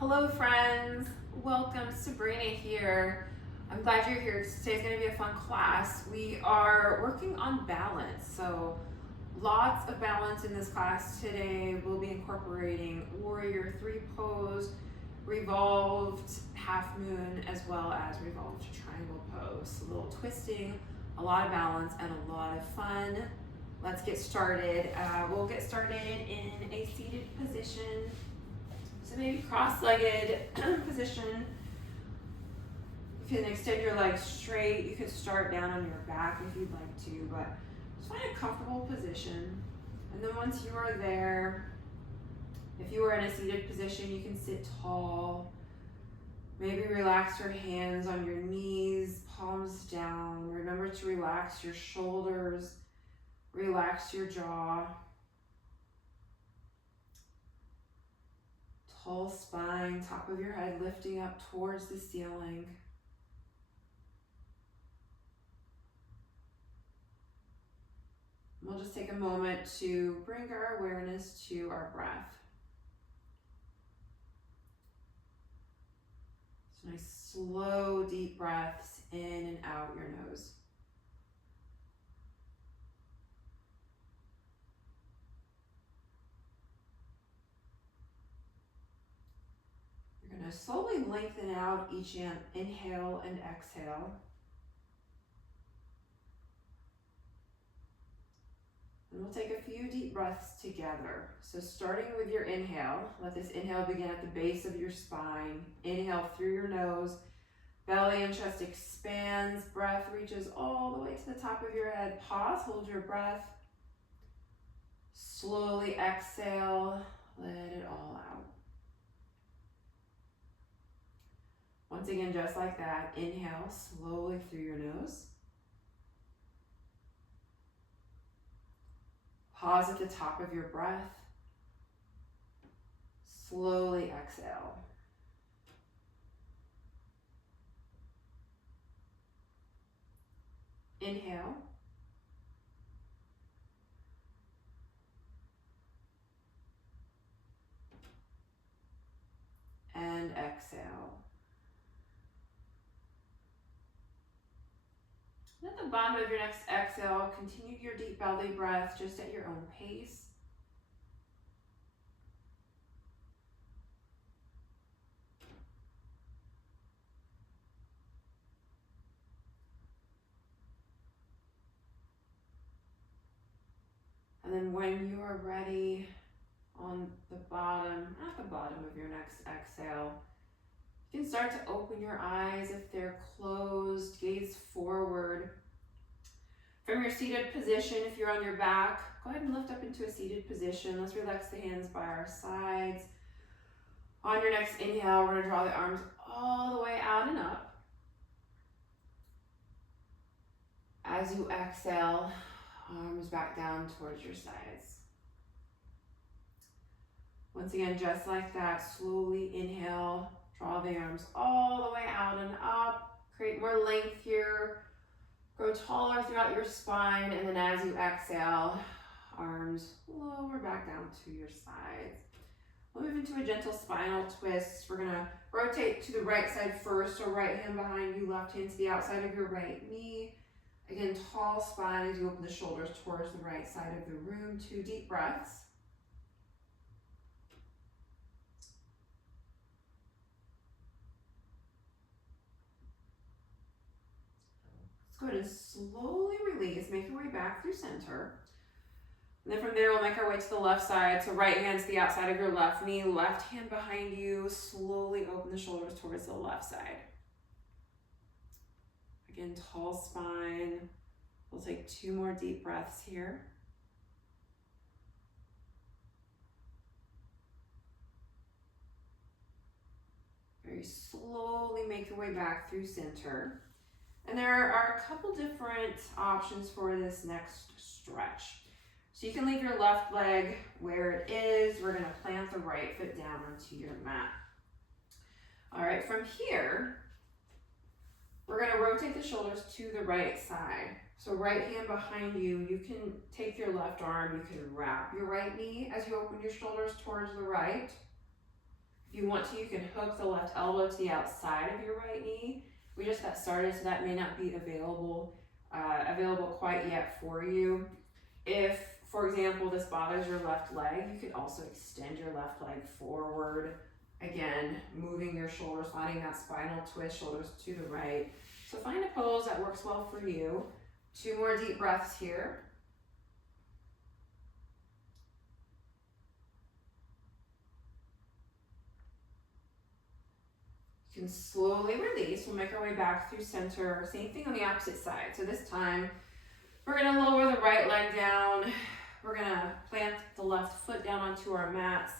Hello friends, welcome. Sabrina here. I'm glad you're here. Today's going to be a fun class. We are working on balance, so lots of balance in this class today. We'll be incorporating warrior three pose, revolved half moon, as well as revolved triangle pose. A little twisting, a lot of balance, and a lot of fun. Let's get started. We'll get started in a seated position. So maybe cross-legged position. You can extend your legs straight. You can start down on your back if you'd like to, but just find a comfortable position. And then once you are there, if you are in a seated position, you can sit tall. Maybe relax your hands on your knees, palms down. Remember to relax your shoulders, relax your jaw. Tall spine, top of your head lifting up towards the ceiling. We'll just take a moment to bring our awareness to our breath. So nice, slow, deep breaths in and out your nose. You're going to slowly lengthen out each inhale and exhale. And we'll take a few deep breaths together. So starting with your inhale, let this inhale begin at the base of your spine. Inhale through your nose, belly and chest expands, breath reaches all the way to the top of your head. Pause, hold your breath. Slowly exhale, let it all out. Once again, just like that, inhale slowly through your nose. Pause at the top of your breath. Slowly exhale. Inhale. And exhale. At the bottom of your next exhale, continue your deep belly breath just at your own pace. And then when you are ready, on the bottom, at the bottom of your next exhale, you can start to open your eyes if they're closed, gaze forward. From your seated position, if you're on your back, go ahead and lift up into a seated position. Let's relax the hands by our sides. On your next inhale, we're going to draw the arms all the way out and up. As you exhale, arms back down towards your sides. Once again, just like that, slowly inhale, draw the arms all the way out and up. Create more length here. Grow taller throughout your spine, and then as you exhale, arms lower back down to your sides. We'll move into a gentle spinal twist. We're gonna rotate to the right side first, so right hand behind you, left hand to the outside of your right knee. Again, tall spine as you open the shoulders towards the right side of the room. 2 deep breaths. Go ahead and slowly release, make your way back through center. And then from there, we'll make our way to the left side. So right hand to the outside of your left knee, left hand behind you, slowly open the shoulders towards the left side. Again, tall spine. We'll take 2 more deep breaths here. Very slowly make your way back through center. And there are a couple different options for this next stretch. So you can leave your left leg where it is. We're going to plant the right foot down onto your mat. All right, from here, we're going to rotate the shoulders to the right side. So right hand behind you, you can take your left arm, you can wrap your right knee as you open your shoulders towards the right. If you want to, you can hook the left elbow to the outside of your right knee. We just got started, so that may not be available quite yet for you. If, for example, this bothers your left leg, you could also extend your left leg forward. Again, moving your shoulders, finding that spinal twist, shoulders to the right. So find a pose that works well for you. 2 more deep breaths here. You can slowly release. We'll make our way back through center. Same thing on the opposite side. So this time, we're gonna lower the right leg down. We're gonna plant the left foot down onto our mats.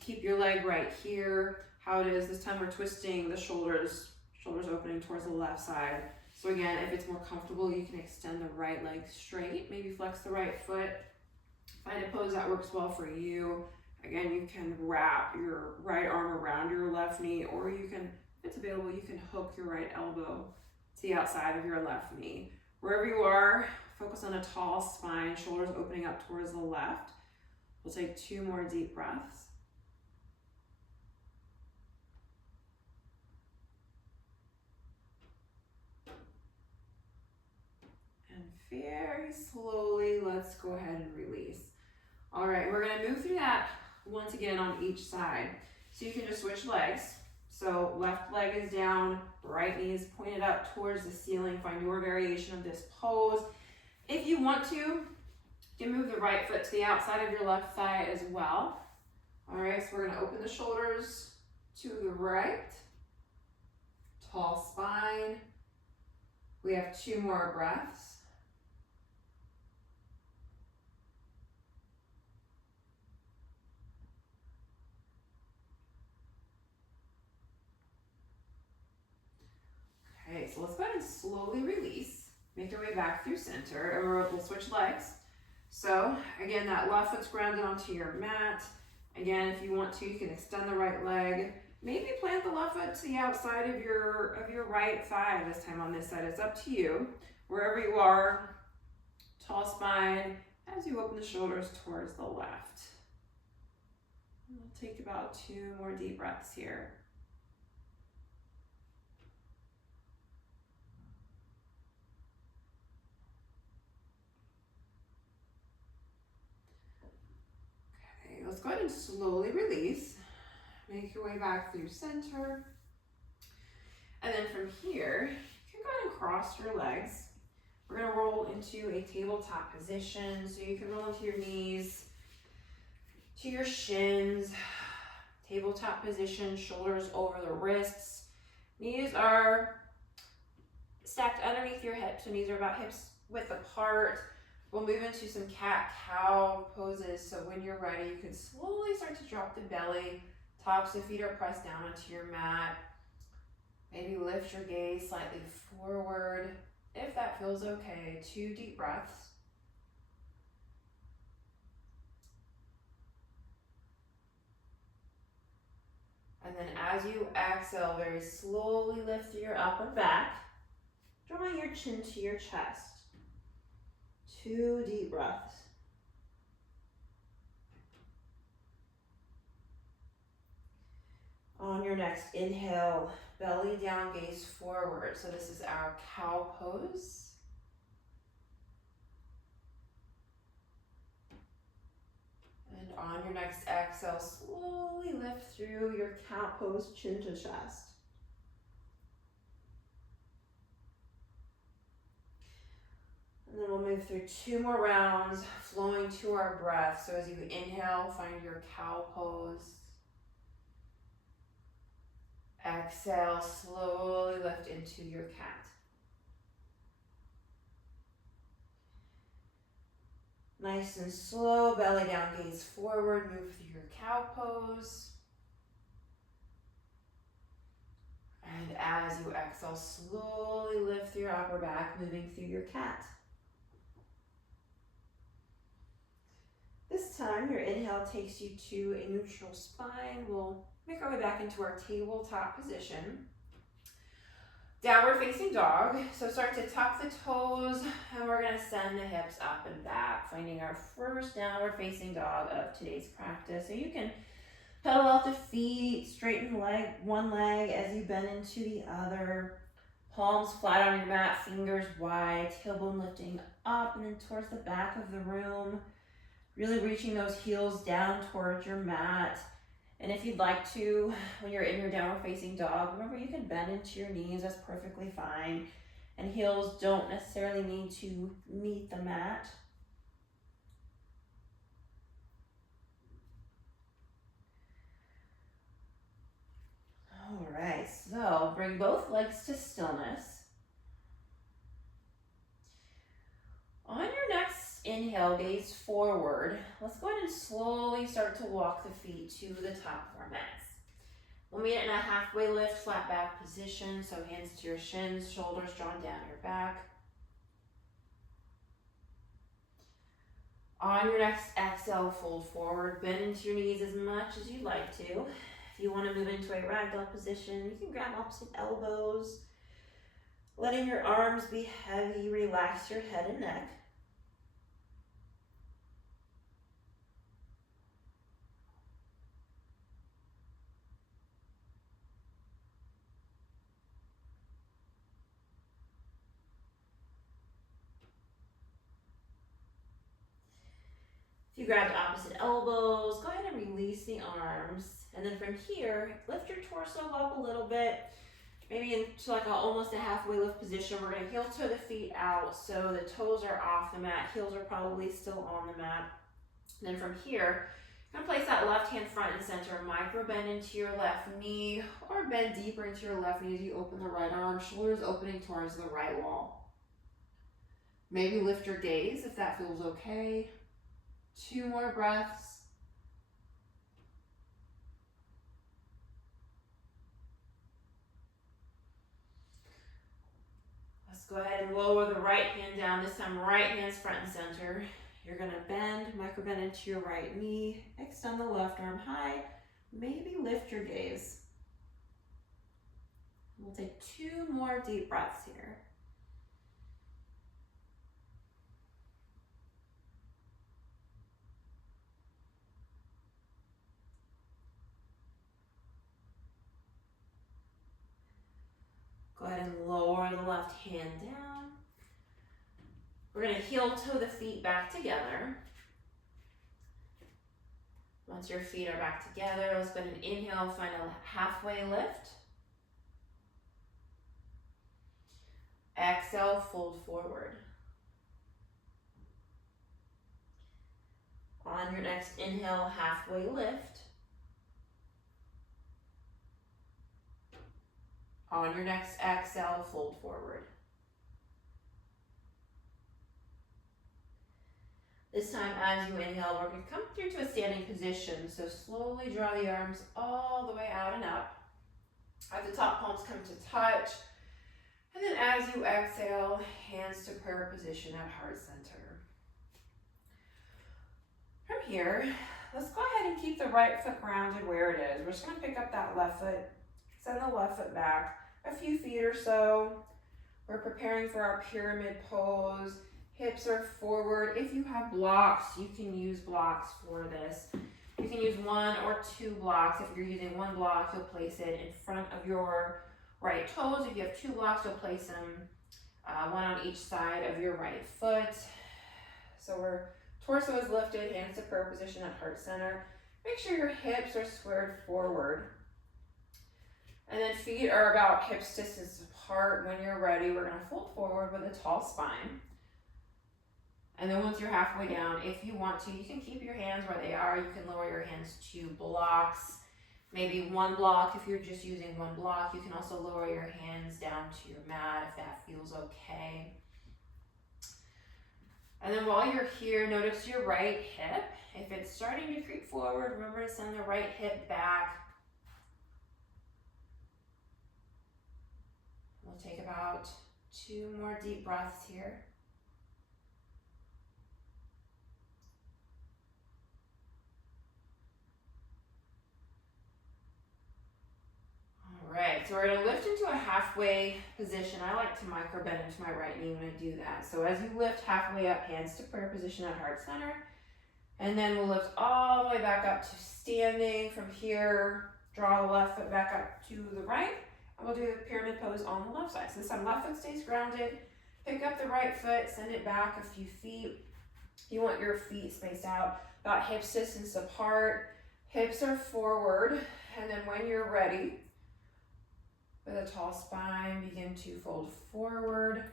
Keep your leg right here. How it is, this time we're twisting the shoulders opening towards the left side. So again, if it's more comfortable, you can extend the right leg straight, maybe flex the right foot. Find a pose that works well for you. Again, you can wrap your right arm around your left knee, or you can, if it's available, you can hook your right elbow to the outside of your left knee. Wherever you are, focus on a tall spine, shoulders opening up towards the left. We'll take 2 more deep breaths. Very slowly, let's go ahead and release. All right, we're gonna move through that once again on each side. So you can just switch legs. So left leg is down, right knee is pointed up towards the ceiling. Find your variation of this pose. If you want to, you can move the right foot to the outside of your left thigh as well. All right, so we're gonna open the shoulders to the right. Tall spine. We have 2 more breaths. Okay, so let's go ahead and slowly release. Make your way back through center, and we'll switch legs. So again, that left foot's grounded onto your mat. Again, if you want to, you can extend the right leg. Maybe plant the left foot to the outside of your right thigh this time on this side. It's up to you. Wherever you are, tall spine, as you open the shoulders towards the left. We'll take about 2 more deep breaths here. Let's go ahead and slowly release. Make your way back through center. And then from here, you can go ahead and cross your legs. We're gonna roll into a tabletop position. So you can roll into your knees, to your shins. Tabletop position, shoulders over the wrists. Knees are stacked underneath your hips. So knees are about hips width apart. We'll move into some cat-cow poses. So when you're ready, you can slowly start to drop the belly. Tops of feet are pressed down onto your mat. Maybe lift your gaze slightly forward, if that feels okay. 2 deep breaths. And then as you exhale, very slowly lift through your upper back, drawing your chin to your chest. 2 deep breaths. On your next inhale, belly down, gaze forward. So this is our cow pose. And on your next exhale, slowly lift through your cat pose, chin to chest. And then we'll move through 2 more rounds, flowing to our breath. So as you inhale, find your cow pose. Exhale, slowly lift into your cat. Nice and slow, belly down, gaze forward, move through your cow pose. And as you exhale, slowly lift through your upper back, moving through your cat. This time, your inhale takes you to a neutral spine. We'll make our way back into our tabletop position. Downward facing dog. So start to tuck the toes, and we're gonna send the hips up and back, finding our first downward facing dog of today's practice. So you can Pedal out the feet, straighten one leg as you bend into the other. Palms flat on your mat, fingers wide, tailbone lifting up and then towards the back of the room. Really reaching those heels down towards your mat. And if you'd like to, when you're in your downward facing dog, remember you can bend into your knees, that's perfectly fine. And heels don't necessarily need to meet the mat. All right, so bring both legs to stillness. On your next inhale, gaze forward. Let's go ahead and slowly start to walk the feet to the top of our mats. We'll meet in a halfway lift, flat back position. So hands to your shins, shoulders drawn down your back. On your next exhale, fold forward, bend into your knees as much as you'd like to. If you want to move into a ragdoll position, you can grab opposite elbows. Letting your arms be heavy, relax your head and neck. If you grab the opposite elbows, go ahead and release the arms. And then from here, lift your torso up a little bit. Maybe into like almost a halfway lift position. We're going to heel toe the feet out so the toes are off the mat. Heels are probably still on the mat. And then from here, you're going to place that left hand front and center. Micro bend into your left knee or bend deeper into your left knee as you open the right arm. Shoulders opening towards the right wall. Maybe lift your gaze if that feels okay. 2 more breaths. Let's go ahead and lower the right hand down. This time, right hand's front and center. You're gonna bend, micro bend into your right knee. Extend the left arm high. Maybe lift your gaze. We'll take 2 more deep breaths here. Go ahead and lower the left hand down. We're going to heel toe the feet back together. Once your feet are back together, let's go ahead and inhale, find a halfway lift. Exhale, fold forward. On your next inhale, halfway lift. On your next exhale, fold forward. This time, as you inhale, we're going to come through to a standing position. So slowly draw the arms all the way out and up. As the top palms come to touch. And then as you exhale, hands to prayer position at heart center. From here, let's go ahead and keep the right foot grounded where it is. We're just going to pick up that left foot, send the left foot back a few feet or so. We're preparing for our pyramid pose. Hips are forward. If you have blocks, you can use blocks for this. You can use 1 or 2 blocks. If you're using 1 block, you'll place it in front of your right toes. If you have 2 blocks, you'll place them 1 on each side of your right foot. So our torso is lifted, hands to prayer position at heart center. Make sure your hips are squared forward. And then feet are about hips distance apart. When you're ready, we're going to fold forward with a tall spine. And then once you're halfway down, if you want to, you can keep your hands where they are. You can lower your hands to blocks. Maybe 1 block if you're just using 1 block. You can also lower your hands down to your mat if that feels okay. And then while you're here, notice your right hip. If it's starting to creep forward, remember to send the right hip back. We'll take about 2 more deep breaths here. All right, so we're going to lift into a halfway position. I like to micro bend into my right knee when I do that. So as you lift halfway up, hands to prayer position at heart center. And then we'll lift all the way back up to standing. From here, draw the left foot back up to the right. And we'll do the pyramid pose on the left side. So this time, left foot stays grounded. Pick up the right foot, send it back a few feet. You want your feet spaced out about hip distance apart. Hips are forward. And then when you're ready, with a tall spine, begin to fold forward.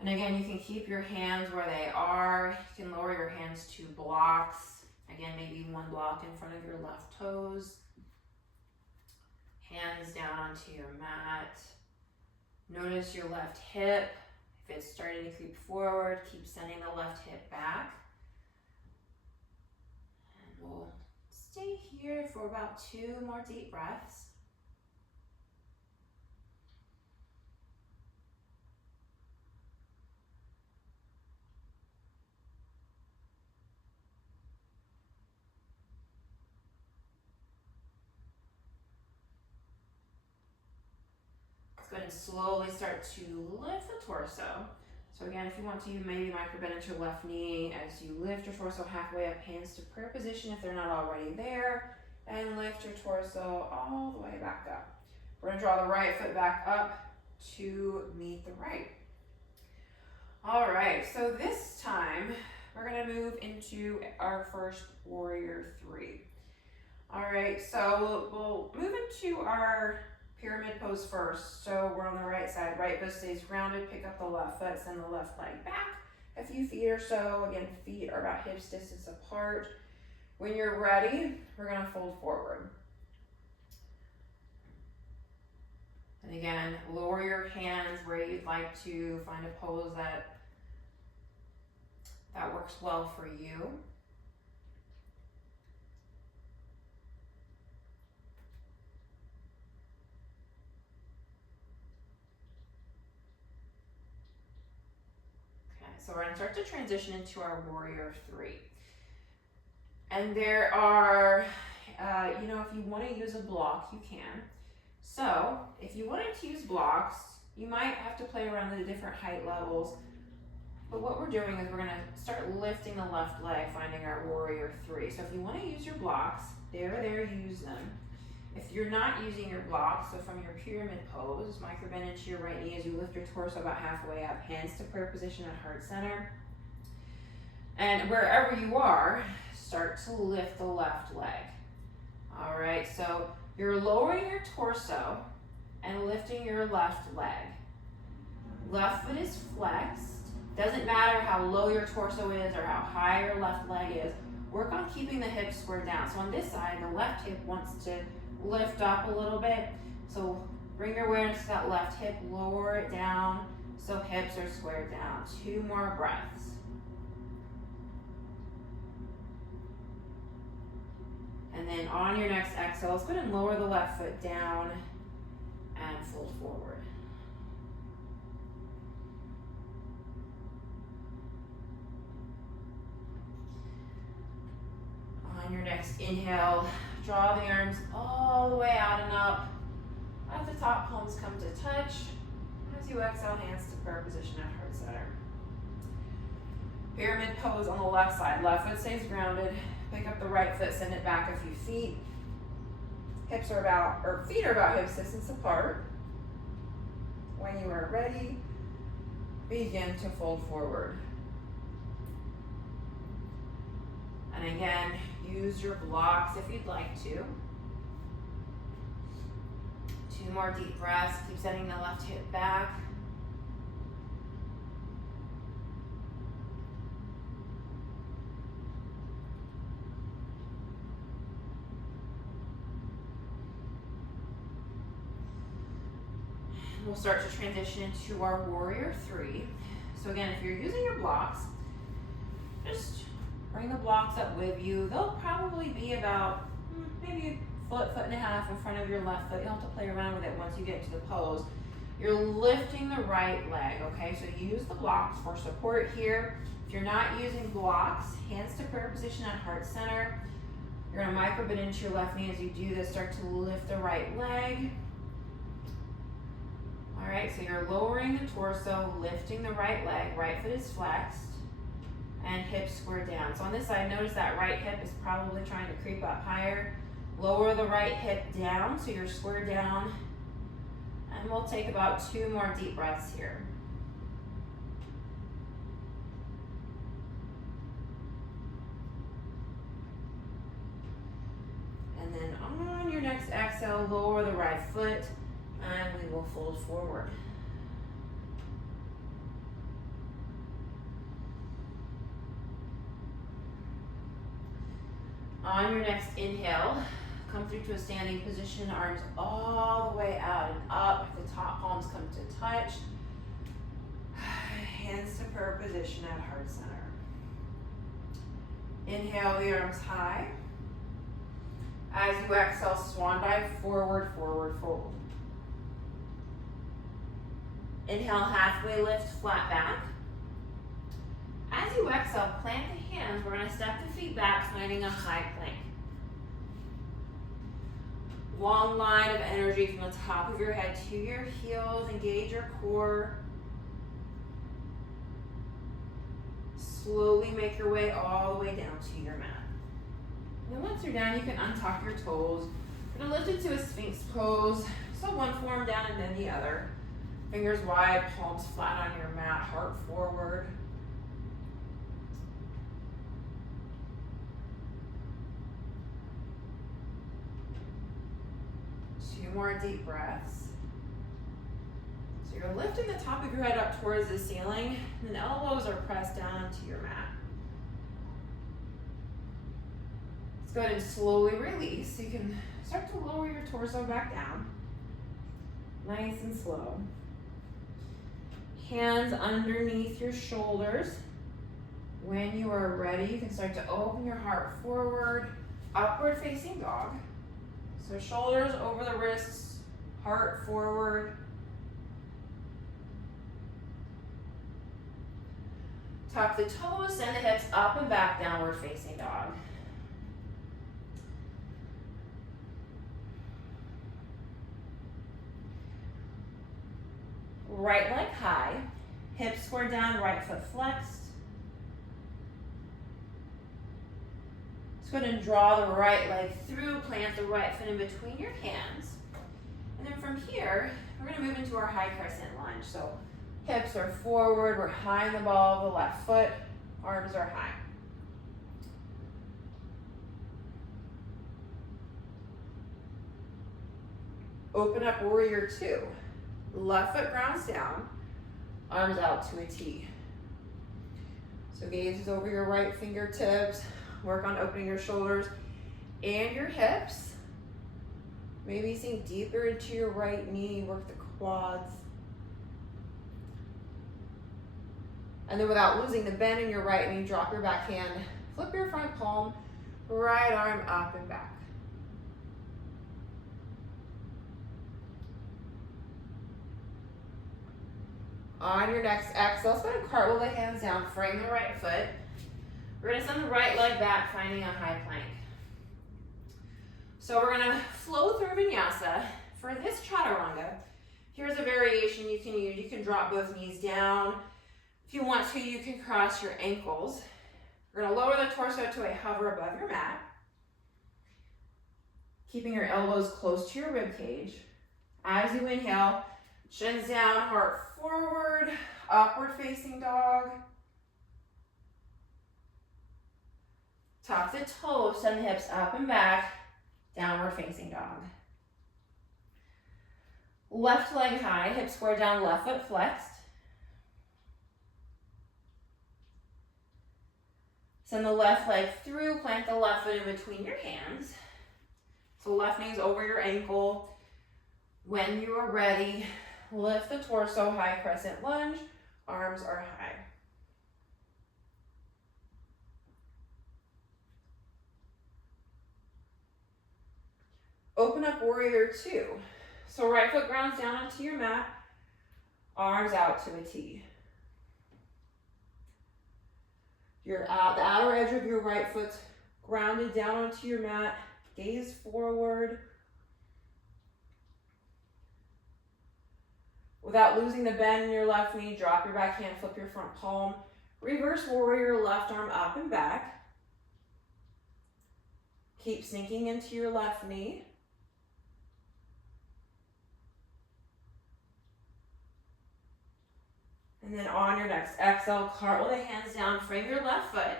And again, you can keep your hands where they are. You can lower your hands to blocks. Again, maybe one block in front of your left toes. Hands down onto your mat. Notice your left hip. If it's starting to creep forward, keep sending the left hip back. And we'll stay here for about 2 more deep breaths. Go ahead and slowly start to lift the torso. So again, if you want to, you maybe micro-bend into your left knee as you lift your torso halfway up, hands to prayer position if they're not already there, and lift your torso all the way back up. We're gonna draw the right foot back up to meet the right. All right, so this time, we're gonna move into our first warrior 3. All right, so we'll move into our pyramid pose first. So we're on the right side, right foot stays grounded, pick up the left foot, send the left leg back a few feet or so. Again, feet are about hips distance apart. When you're ready, we're gonna fold forward. And again, lower your hands where you'd like to, find a pose that works well for you. So we're going to start to transition into our warrior 3. And there are, if you want to use a block, you can. So if you wanted to use blocks, you might have to play around with the different height levels. But what we're doing is we're going to start lifting the left leg, finding our warrior 3. So if you want to use your blocks, use them. If you're not using your blocks, so from your pyramid pose, micro-bend into your right knee as you lift your torso about halfway up, hands to prayer position at heart center. And wherever you are, start to lift the left leg. All right, so you're lowering your torso and lifting your left leg. Left foot is flexed. Doesn't matter how low your torso is or how high your left leg is. Work on keeping the hips squared down. So on this side, the left hip wants to lift up a little bit. So bring your awareness to that left hip, lower it down so hips are squared down. 2 more breaths. And then on your next exhale, let's go ahead and lower the left foot down and fold forward. On your next inhale, draw the arms all the way out and up. At the top, palms come to touch. As you exhale, hands to prayer position at heart center. Pyramid pose on the left side. Left foot stays grounded. Pick up the right foot, send it back a few feet. Feet are about hips distance apart. When you are ready, begin to fold forward. And again, use your blocks if you'd like to. 2 more deep breaths. Keep sending the left hip back. We'll start to transition into our warrior 3. So again, if you're using your blocks, just bring the blocks up with you. They'll probably be about maybe a foot and a half in front of your left foot. You'll have to play around with it once you get to the pose. You're lifting the right leg, okay? So use the blocks for support here. If you're not using blocks, hands to prayer position at heart center. You're gonna micro-bend into your left knee as you do this. Start to lift the right leg. All right, so you're lowering the torso, lifting the right leg. Right foot is flexed. and hips square down. So on this side, notice that right hip is probably trying to creep up higher. Lower the right hip down so you're square down. And we'll take about 2 more deep breaths here. And then on your next exhale, lower the right foot and we will fold forward. On your next inhale, come through to a standing position, arms all the way out and up. The top palms come to touch. Hands to prayer position at heart center. Inhale the arms high. As you exhale, swan dive, forward, forward, fold. Inhale, halfway lift, flat back. As you exhale, plant the hands. We're going to step the feet back, finding a high plank. Long line of energy from the top of your head to your heels. Engage your core. Slowly make your way all the way down to your mat. And then once you're down, you can untuck your toes. You're going to lift into a Sphinx pose. So one form down and then the other. Fingers wide, palms flat on your mat, heart forward. Two more deep breaths. So you're lifting the top of your head up towards the ceiling, and elbows are pressed down to your mat. Let's go ahead and slowly release. So you can start to lower your torso back down. Nice and slow. Hands underneath your shoulders. When you are ready, you can start to open your heart forward, upward facing dog. So shoulders over the wrists, heart forward. Tuck the toes, send the hips up and back, downward facing dog. Right leg high, hips square down, right foot flexed. Let's go ahead and draw the right leg through, plant the right foot in between your hands. And then from here, we're going to move into our high crescent lunge. So hips are forward, we're high in the ball of the left foot, arms are high. Open up warrior two. Left foot grounds down, arms out to a T. So gaze is over your right fingertips. Work on opening your shoulders and your hips. Maybe sink deeper into your right knee, work the quads. And then without losing the bend in your right knee, drop your back hand, flip your front palm, right arm up and back. On your next exhale, let's go ahead and cartwheel the hands down, frame the right foot. We're going to send the right leg back, finding a high plank. So we're going to flow through Vinyasa. For this chaturanga, here's a variation you can use. You can drop both knees down. If you want to, you can cross your ankles. We're going to lower the torso to a hover above your mat, keeping your elbows close to your rib cage. As you inhale, shins down, heart forward, upward facing dog. Tuck the toes, send the hips up and back, downward facing dog. Left leg high, hips square down, left foot flexed. Send the left leg through, plant the left foot in between your hands. So left knee's over your ankle. When you are ready, lift the torso, high crescent lunge, arms are high. Open up warrior two. So right foot grounds down onto your mat, arms out to a T. You're out, the outer edge of your right foot grounded down onto your mat, gaze forward. Without losing the bend in your left knee, drop your back hand, flip your front palm, Reverse warrior, left arm up and back. Keep sinking into your left knee. And then on your next exhale, cartwheel the hands down, frame your left foot.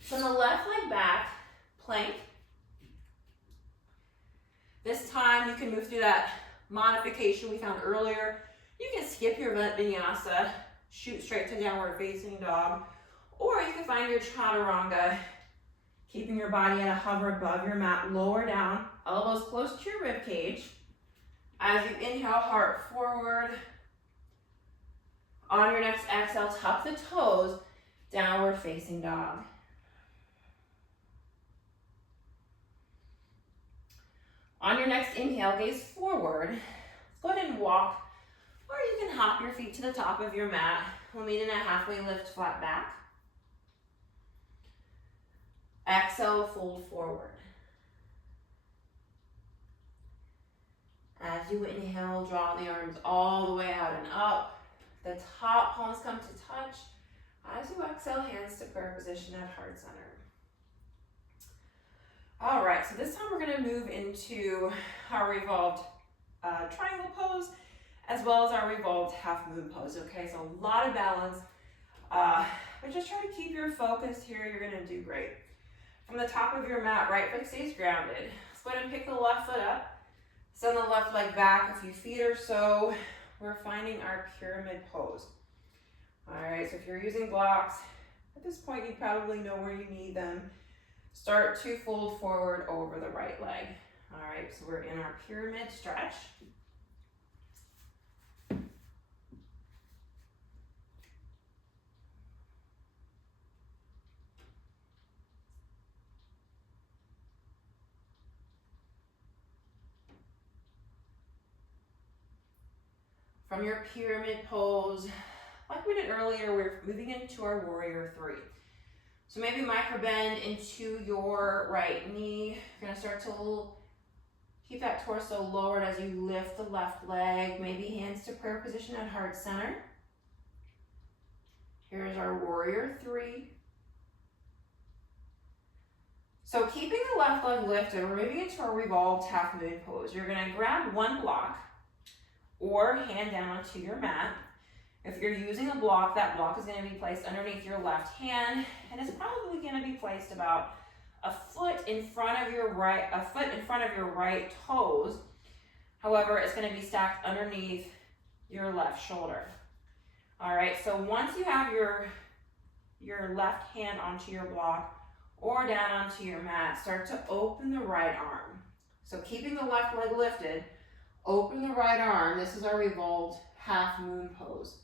Send the left leg back, plank. This time you can move through that modification we found earlier. You can skip your vinyasa, shoot straight to downward facing dog, or you can find your chaturanga, keeping your body at a hover above your mat, lower down, elbows close to your rib cage. As you inhale, heart forward. On your next exhale, tuck the toes, downward facing dog. On your next inhale, gaze forward. Let's go ahead and walk, or you can hop your feet to the top of your mat. We'll meet in a halfway lift, flat back. Exhale, fold forward. As you inhale, draw the arms all the way out and up. The top palms come to touch. As you exhale, hands to prayer position at heart center. All right, so this time we're gonna move into our revolved triangle pose, as well as our revolved half moon pose, okay? So a lot of balance, but just try to keep your focus here. You're gonna do great. From the top of your mat, right foot stays grounded. Let's go ahead and pick the left foot up. Send the left leg back a few feet or so. We're finding our pyramid pose. All right, so if you're using blocks, at this point you probably know where you need them. Start to fold forward over the right leg. All right, so we're in our pyramid stretch. From your pyramid pose, like we did earlier, we're moving into our warrior three. So maybe micro bend into your right knee. You're gonna start to keep that torso lowered as you lift the left leg, maybe hands to prayer position at heart center. Here's our warrior three. So keeping the left leg lifted, we're moving into our revolved half moon pose. You're gonna grab one block or hand down onto your mat. If you're using a block, that block is going to be placed underneath your left hand, and it's probably going to be placed about a foot in front of your right toes. However, it's going to be stacked underneath your left shoulder. All right, so once you have your left hand onto your block or down onto your mat, start to open the right arm. So keeping the left leg lifted, open the right arm. This is our revolved half moon pose.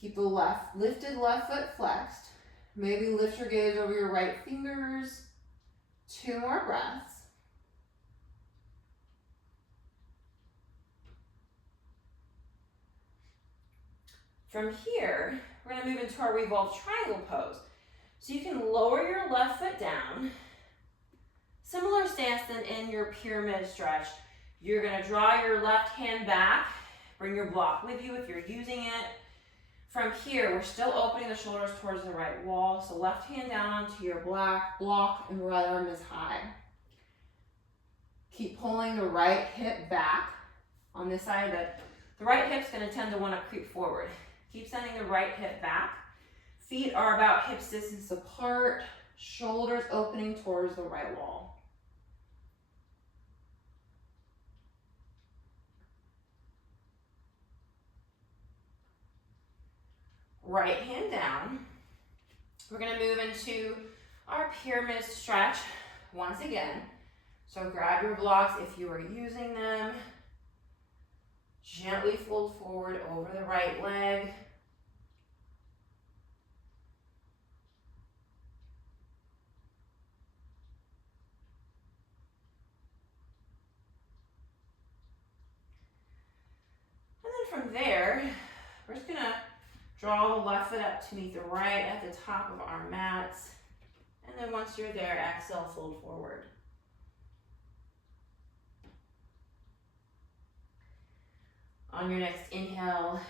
Keep the lifted left foot flexed. Maybe lift your gaze over your right fingers. 2 more breaths. From here, we're gonna move into our revolved triangle pose. So you can lower your left foot down. Similar stance than in your pyramid stretch. You're gonna draw your left hand back, bring your block with you if you're using it. From here, we're still opening the shoulders towards the right wall. So left hand down onto your block and right arm is high. Keep pulling the right hip back. On this side, the right hip's gonna tend to wanna creep forward. Keep sending the right hip back. Feet are about hips distance apart, shoulders opening towards the right wall. Right hand down. We're gonna move into our pyramid stretch once again. So grab your blocks if you are using them. Gently fold forward over the right leg. And then from there, we're just gonna draw the left foot up to meet the right at the top of our mats. And then once you're there, exhale, fold forward. On your next inhale,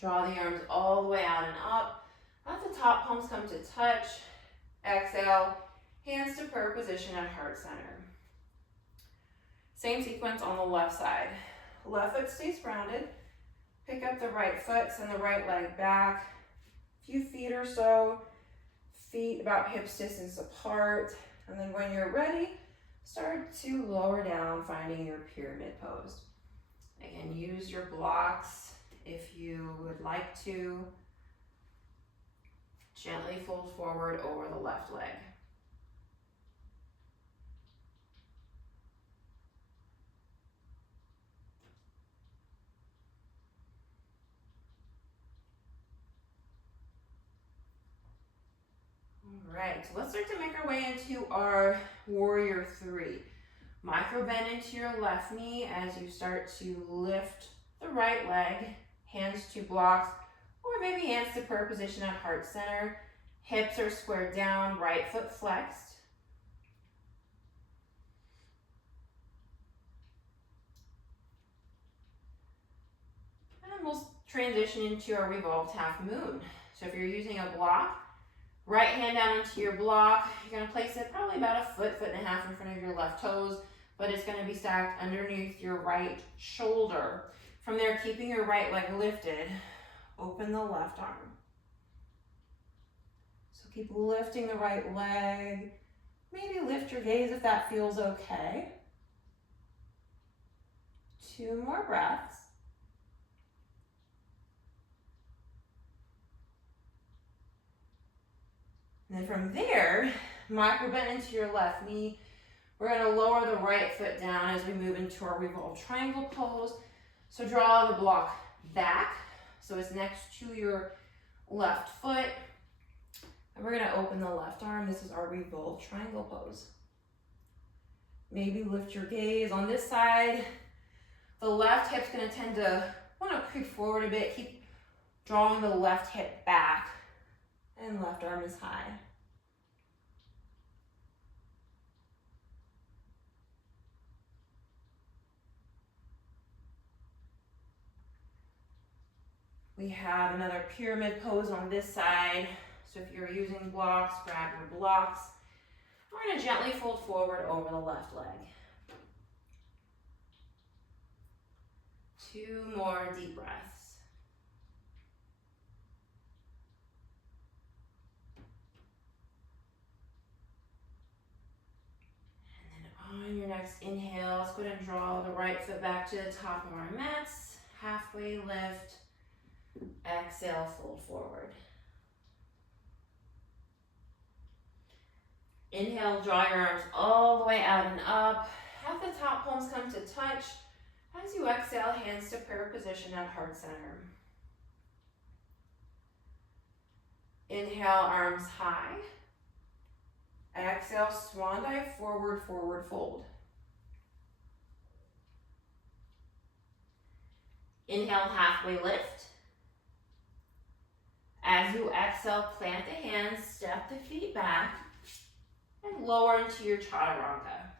draw the arms all the way out and up. At the top, palms come to touch. Exhale, hands to prayer position at heart center. Same sequence on the left side. Left foot stays grounded. Pick up the right foot, send the right leg back. A few feet or so. Feet about hips distance apart. And then when you're ready, start to lower down, finding your pyramid pose. Again, use your blocks if you would like to. Gently fold forward over the left leg. All right, so let's start to make our way into our warrior three. Micro bend into your left knee as you start to lift the right leg, hands to blocks, or maybe hands to prayer position at heart center. Hips are squared down, right foot flexed. And we'll transition into our revolved half moon. So if you're using a block, right hand down into your block. You're going to place it probably about a foot, foot and a half in front of your left toes, but it's going to be stacked underneath your right shoulder. From there, keeping your right leg lifted, open the left arm. So keep lifting the right leg. Maybe lift your gaze if that feels okay. 2 more breaths. And then from there, micro bend into your left knee. We're going to lower the right foot down as we move into our revolved triangle pose. So draw the block back, so it's next to your left foot. And we're going to open the left arm. This is our revolved triangle pose. Maybe lift your gaze on this side. The left hip's going to tend to want to creep forward a bit. Keep drawing the left hip back. And left arm is high. We have another pyramid pose on this side. So if you're using blocks, grab your blocks. We're going to gently fold forward over the left leg. 2 more deep breaths. And then on your next inhale, let's go ahead and draw the right foot back to the top of our mats. Halfway lift. Exhale, fold forward. Inhale, draw your arms all the way out and up. Have the top palms come to touch. As you exhale, hands to prayer position at heart center. Inhale, arms high. Exhale, swan dive forward, forward fold. Inhale, halfway lift. As you exhale, plant the hands, step the feet back, and lower into your chaturanga.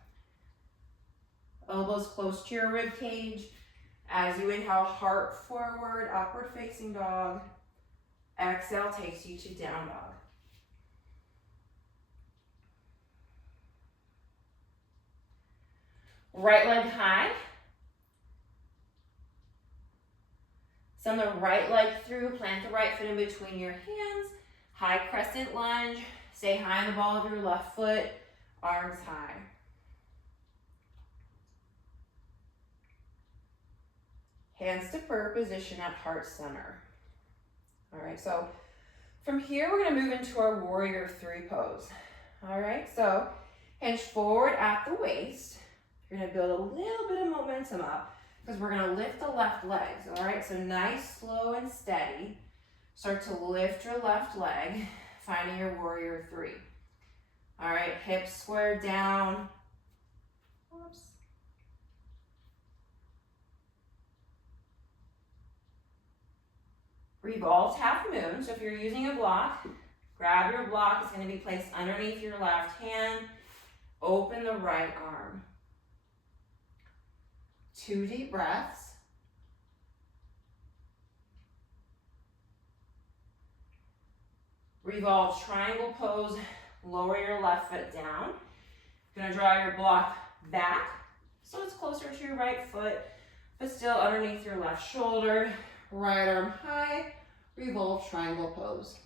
Elbows close to your rib cage. As you inhale, heart forward, upward facing dog. Exhale takes you to down dog. Right leg high. Send the right leg through, plant the right foot in between your hands. High crescent lunge. Stay high on the ball of your left foot. Arms high. Hands to prayer position at heart center. All right, so from here, we're gonna move into our warrior three pose. All right, so hinge forward at the waist. You're gonna build a little bit of momentum up because we're gonna lift the left legs. All right, so nice, slow, and steady. Start to lift your left leg, finding your warrior three. All right, hips squared down. Whoops. Revolved half moon. So if you're using a block, grab your block. It's going to be placed underneath your left hand. Open the right arm. 2 deep breaths. Revolved triangle pose. Lower your left foot down. You're gonna draw your block back so it's closer to your right foot, but still underneath your left shoulder. Right arm high, revolved triangle pose.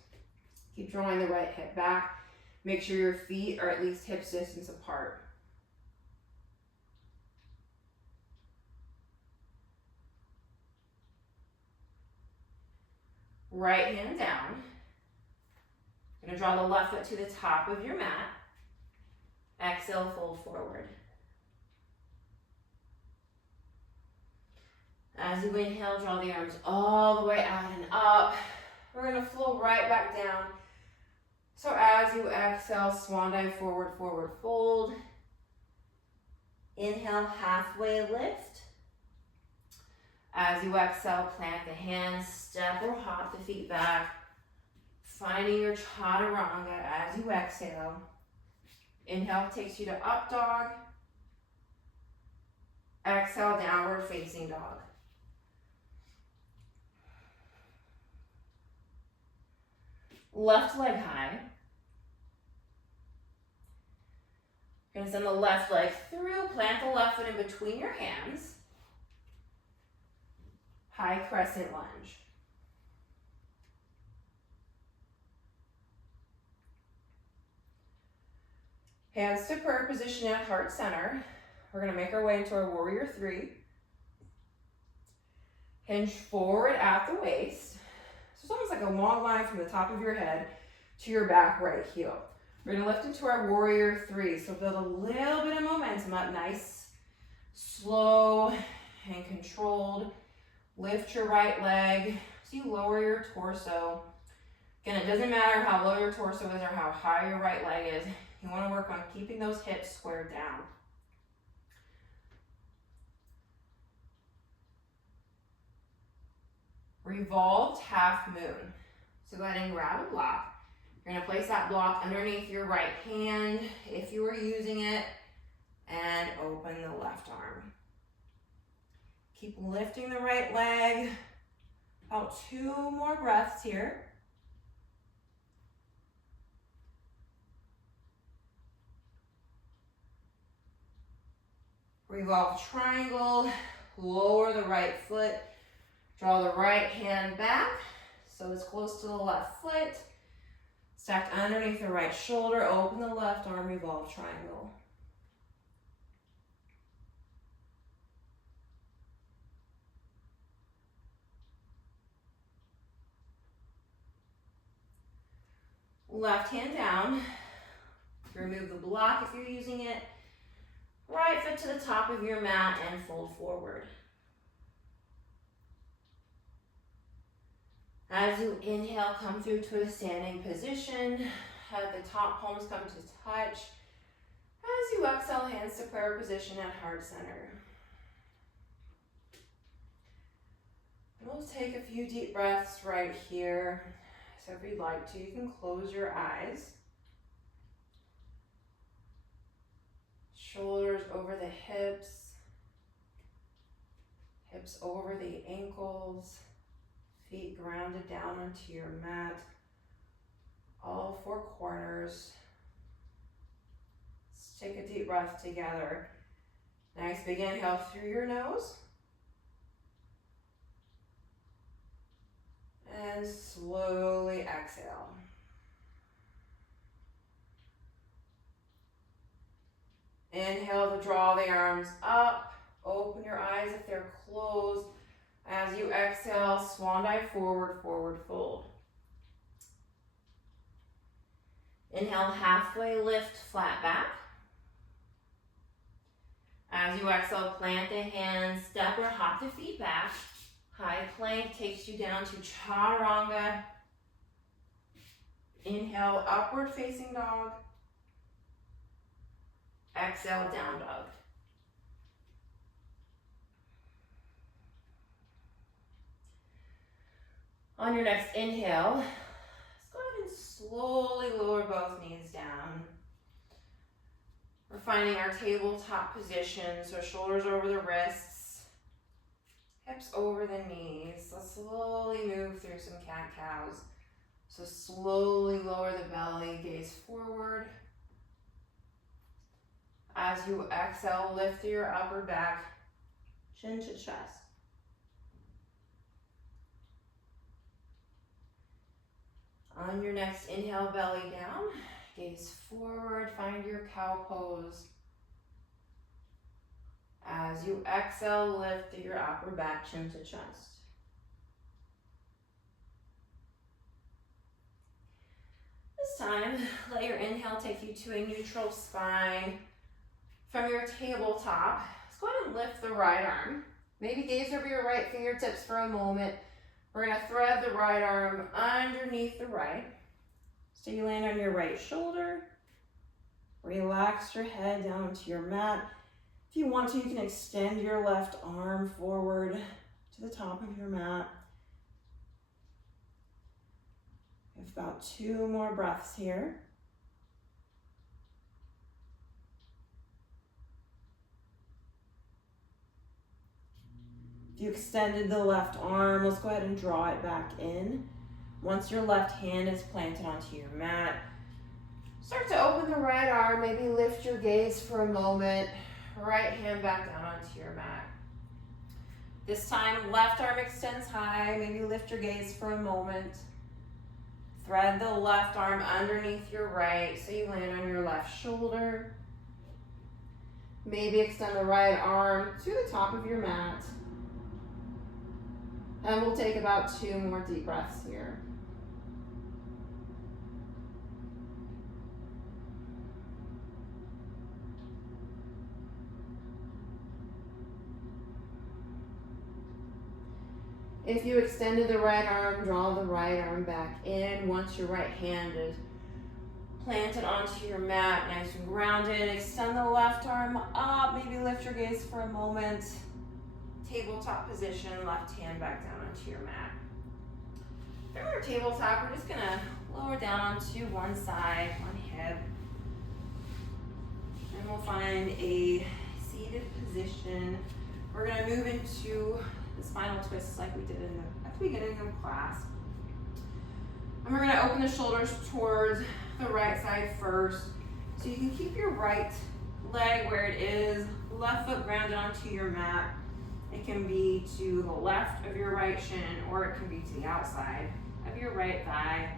Keep drawing the right hip back. Make sure your feet are at least hip distance apart. Right hand down. You're gonna draw the left foot to the top of your mat. Exhale, fold forward. As you inhale, draw the arms all the way out and up. We're gonna flow right back down. So as you exhale, swan dive forward, forward fold. Inhale, halfway lift. As you exhale, plant the hands, step or hop the feet back. Finding your chaturanga as you exhale. Inhale takes you to up dog. Exhale, downward facing dog. Left leg high. You're gonna send the left leg through, plant the left foot in between your hands. High crescent lunge. Hands to prayer position at heart center. We're gonna make our way into our warrior three. Hinge forward at the waist. So it's almost like a long line from the top of your head to your back right heel. We're gonna lift into our warrior three. So build a little bit of momentum up, nice, slow and controlled. Lift your right leg so you lower your torso. Again, it doesn't matter how low your torso is or how high your right leg is. You want to work on keeping those hips squared down. Revolved half moon. So go ahead and grab a block. You're going to place that block underneath your right hand if you are using it, and open the left arm. Keep lifting the right leg. About 2 more breaths here. Revolve triangle, lower the right foot, draw the right hand back so it's close to the left foot. Stacked underneath the right shoulder, open the left arm, revolve triangle. Left hand down, remove the block if you're using it. Right foot to the top of your mat and fold forward. As you inhale, come through to a standing position. Have the top palms come to touch. As you exhale, hands to prayer position at heart center. We'll take a few deep breaths right here. So if you'd like to, you can close your eyes. Shoulders over the hips, hips over the ankles, feet grounded down onto your mat, all 4 corners. Let's take a deep breath together. Nice big inhale through your nose. And slowly exhale. Inhale to draw the arms up. Open your eyes if they're closed. As you exhale, swan dive forward, forward fold. Inhale, halfway lift, flat back. As you exhale, plant the hands, step or hop the feet back. High plank takes you down to chaturanga. Inhale, upward facing dog. Exhale, down dog. On your next inhale, let's go ahead and slowly lower both knees down. We're finding our tabletop position, so shoulders over the wrists, hips over the knees. Let's slowly move through some cat-cows. So slowly lower the belly, gaze forward. As you exhale, lift your upper back, chin to chest. On your next inhale, belly down, gaze forward, find your cow pose. As you exhale, lift your upper back, chin to chest. This time, let your inhale take you to a neutral spine. From your tabletop, let's go ahead and lift the right arm. Maybe gaze over your right fingertips for a moment. We're gonna thread the right arm underneath the right. So you land on your right shoulder. Relax your head down onto your mat. If you want to, you can extend your left arm forward to the top of your mat. We have about 2 more breaths here. If you extended the left arm, let's go ahead and draw it back in. Once your left hand is planted onto your mat, start to open the right arm, maybe lift your gaze for a moment. Right hand back down onto your mat. This time, left arm extends high, maybe lift your gaze for a moment. Thread the left arm underneath your right so you land on your left shoulder. Maybe extend the right arm to the top of your mat. And we'll take about 2 more deep breaths here. If you extended the right arm, draw the right arm back in. Once your right hand is planted onto your mat, nice and grounded, extend the left arm up, maybe lift your gaze for a moment. Tabletop position, left hand back down onto your mat. From your tabletop, we're just gonna lower down onto one side, one hip. And we'll find a seated position. We're gonna move into the spinal twists like we did at the beginning of class. And we're gonna open the shoulders towards the right side first. So you can keep your right leg where it is, left foot grounded onto your mat. It can be to the left of your right shin, or it can be to the outside of your right thigh.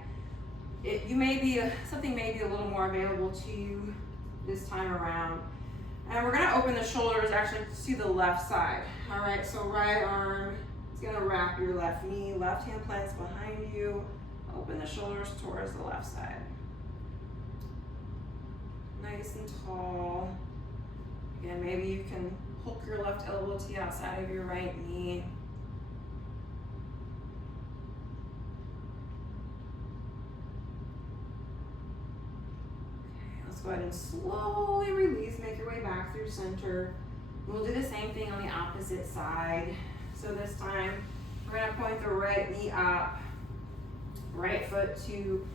Something may be a little more available to you this time around. And we're gonna open the shoulders actually to the left side. All right, so right arm is gonna wrap your left knee, left hand plants behind you. Open the shoulders towards the left side. Nice and tall. Again, maybe you can hook your left elbow to the outside of your right knee. Okay, let's go ahead and slowly release, make your way back through center. We'll do the same thing on the opposite side. So this time, we're gonna point the right knee up, right foot to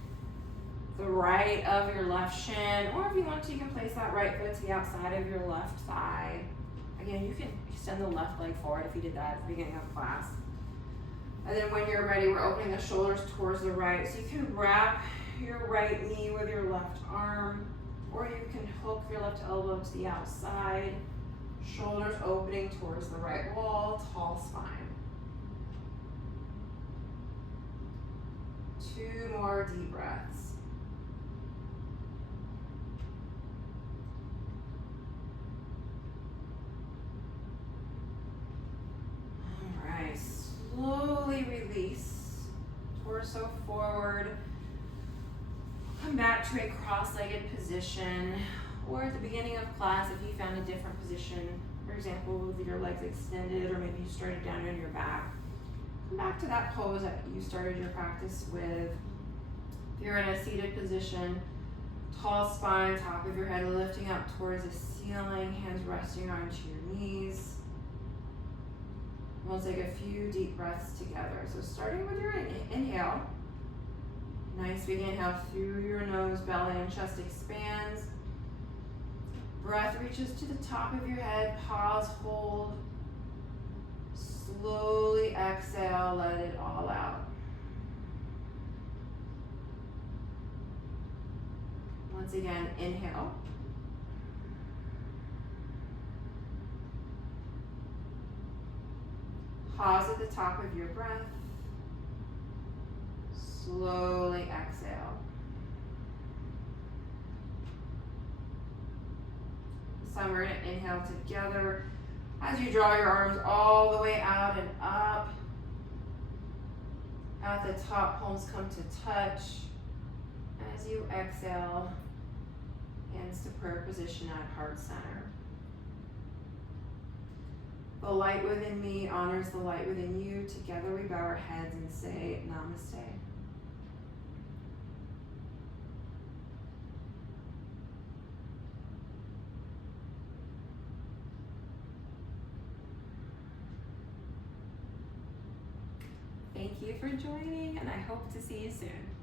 the right of your left shin, or if you want to, you can place that right foot to the outside of your left thigh. Again, you can extend the left leg forward if you did that at the beginning of class. And then when you're ready, we're opening the shoulders towards the right. So you can wrap your right knee with your left arm, or you can hook your left elbow to the outside. Shoulders opening towards the right wall, tall spine. 2 more deep breaths. Slowly release, torso forward. Come back to a cross-legged position, or at the beginning of class, if you found a different position, for example, with your legs extended, or maybe you started down on your back, come back to that pose that you started your practice with. If you're in a seated position, tall spine, top of your head lifting up towards the ceiling, hands resting onto your knees. We'll take a few deep breaths together. So starting with your inhale, nice big inhale through your nose, belly and chest expands. Breath reaches to the top of your head, pause, hold. Slowly exhale, let it all out. Once again, inhale. Pause at the top of your breath. Slowly exhale. So we're going to inhale together as you draw your arms all the way out and up. At the top, palms come to touch. As you exhale, hands to prayer position at heart center. The light within me honors the light within you. Together we bow our heads and say namaste. Thank you for joining, and I hope to see you soon.